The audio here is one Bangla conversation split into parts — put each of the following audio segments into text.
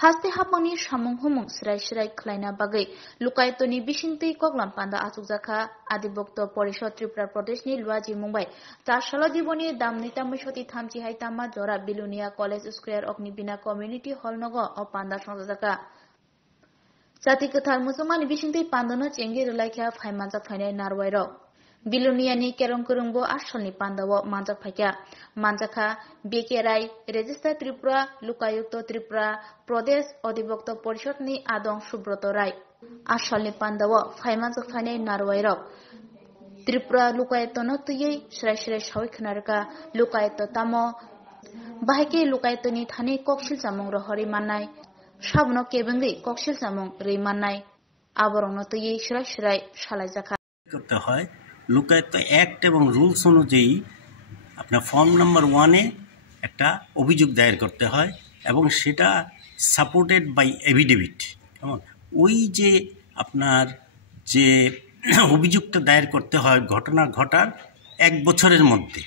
Haste hapangni samung humung sirai khlaina bagai lukaitoni bisingtui koklam panda asukjaka adibokto porishod Tripura Pradeshni Luaji Mumbai Chashalo Jiboni damni tamishoti thamchi haitama jora Bilunia College Square Ognibina Community Hall nogo o panda songjaka Jati kathar musumani bisingtui pandano chengi rulaikha phaimanjak phainai narwairo Biluniani kerongkurungbo asalni pandawo manjak phaikya manjakha bekerai register Tripura Lukayukto Tripura Pradesh Adibokto Porishodni Adong Subroto Rai asalni pandawo phaimanjak phainai narwairo Tripura Lukaytono tuyei shrai shawi khnarka Lukayto tamo bahike Lukaytoni thani kokshil samung rohori mannai sabno kebengi kokshil samung rei mannai aborongno tuyei shrai shalaijaka করতে হয় লোকায়ত অ্যাক্ট এবং রুলস অনুযায়ী আপনার ফর্ম নাম্বার 1 এ একটা অভিযোগ দায়ের করতে হয় এবং সেটা সাপোর্টেড বাই এভিডেভিট কেমন ওই যে আপনার যে অভিযোগটা দায়ের করতে হয় ঘটনা ঘটার 1 বছরের মধ্যে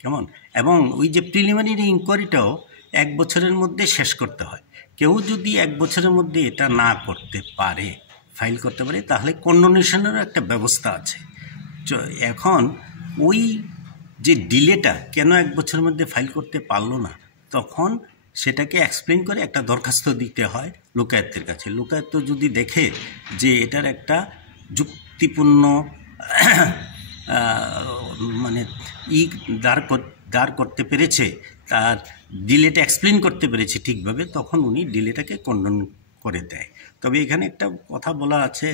কেমন এবং ওই যে প্রিলিমিনারি ইনকোয়ারিটাও 1 বছরের মধ্যে শেষ করতে হয় কেউ যদি 1 বছরের মধ্যে এটা না করতে পারে ফাইল করতে পারে তাহলে কন্ডোনেশনেরও একটা ব্যবস্থা আছে এখন ওই যে ডিলেটা কেন 1 বছরের মধ্যে ফাইল করতে পারলো না তখন সেটাকে এক্সপ্লেইন করে একটা দরখাস্ত দিতে হয় লোকায়তের কাছে লোকায়ত যদি দেখে যে এটার একটা যুক্তিপূর্ণ মানে দাঁড় করতে পেরেছে তার ডিলেটা এক্সপ্লেইন করতে পেরেছে ঠিকভাবে তখন উনি ডিলেটাকে কন্ডোন করে দেয় তবে এখানে একটা কথা বলা আছে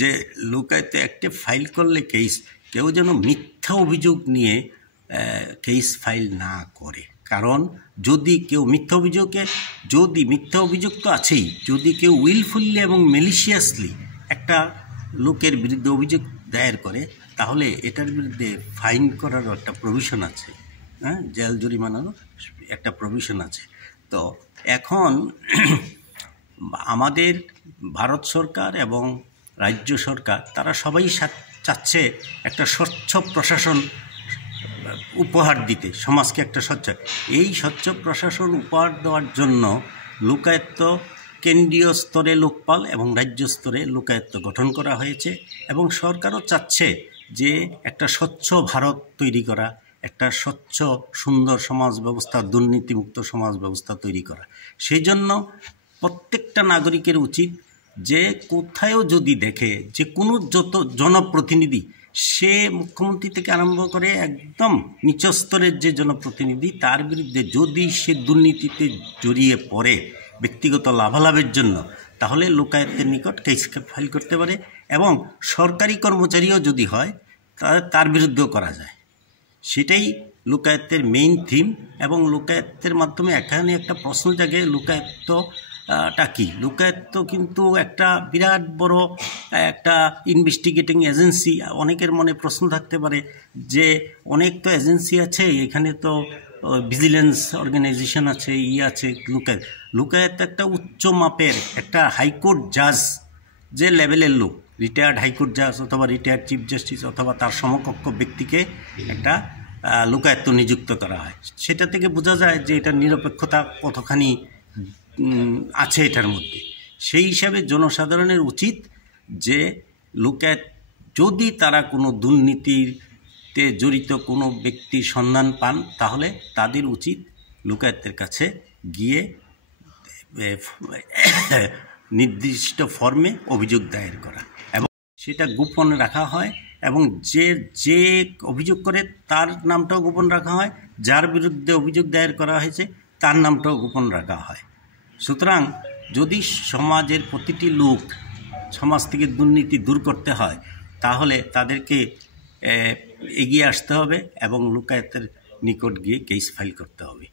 যে লোকায়ত একটা ফাইল করলে কেস কেউ যেন মিথ্যা অভিযোগ নিয়ে কেস ফাইল না করে কারণ যদি কেউ মিথ্যা অভিযোগ তো আছেই যদি কেউ উইলফুলি এবং ম্যালিশিয়াসলি একটা লোকের বিরুদ্ধে অভিযোগ দায়ের করে তাহলে এটার বিরুদ্ধে ফাইন করারও একটা প্রভিশন আছে হ্যাঁ জেল জরিমানারও একটা প্রভিশন আছে তো এখন আমাদের ভারত সরকার এবং রাজ্য সরকার তারা সবাই চাচ্ছে একটা স্বচ্ছ প্রশাসন উপহার দিতে সমাজকে একটা এই স্বচ্ছ প্রশাসন উপহার দেওয়ার জন্য লোকায়ত কেন্দ্রীয় স্তরে লোকপাল এবং রাজ্য স্তরে লোকায়ত গঠন করা হয়েছে এবং সরকারও চাচ্ছে যে একটা স্বচ্ছ ভারত তৈরি করা একটা স্বচ্ছ সুন্দর সমাজ ব্যবস্থা দুর্নীতিমুক্ত সমাজ ব্যবস্থা তৈরি করা সেই জন্য প্রত্যেকটা নাগরিকের উচিত যে কোথায়ও যদি দেখে যে কোনো যত জনপ্রতিনিধি সে মুখ্যমন্ত্রী থেকে আরম্ভ করে একদম নিচ স্তরের যে জনপ্রতিনিধি তার বিরুদ্ধে যদি সে দুর্নীতিতে জড়িয়ে পড়ে ব্যক্তিগত লাভালাভের জন্য তাহলে লোকায়তের নিকট কেস ফাইল করতে পারে এবং সরকারি কর্মচারীও যদি হয় তার বিরুদ্ধেও করা যায় সেটাই লোকায়তের মেইন থিম এবং লোকায়তের মাধ্যমে এখানে একটা প্রশ্ন জাগে লোকায়তটা কি লোকায়ত কিন্তু একটা বিরাট বড় একটা ইনভেস্টিগেটিং এজেন্সি অনেকের মনে প্রশ্ন থাকতে পারে যে অনেক তো এজেন্সি আছে এখানে তো ভিজিলেন্স অর্গানাইজেশন আছে আছে লোকায়ত একটা উচ্চ মাপের একটা হাইকোর্ট জাজ যে লেভেলের লোক রিটায়ার্ড হাইকোর্ট জাজ অথবা রিটায়ার্ড চিফ জাস্টিস অথবা তার সমকক্ষ ব্যক্তিকে একটা লোকায়ত নিযুক্ত করা হয় সেটা থেকে বোঝা যায় যে এটার নিরপেক্ষতা কতখানি আছে এটার মধ্যে সেই হিসাবে জনসাধারণের উচিত যে লোকায়ত যদি তারা কোনো দুর্নীতিতে জড়িত কোনো ব্যক্তির সন্ধান পান তাহলে তাদের উচিত লোকায়তের কাছে গিয়ে নির্দিষ্ট ফর্মে অভিযোগ দায়ের করা এবং সেটা গোপন রাখা হয় এবং যে অভিযোগ করে তার নামটাও গোপন রাখা হয় যার বিরুদ্ধে অভিযোগ দায়ের করা হয়েছে তার নামটাও গোপন রাখা হয় সুতরাং যদি সমাজের প্রতিটি লোক সমাজ থেকে দুর্নীতি দূর করতে হয় তাহলে তাদেরকে এগিয়ে আসতে হবে এবং লোকায়তের নিকট গিয়ে কেস ফাইল করতে হবে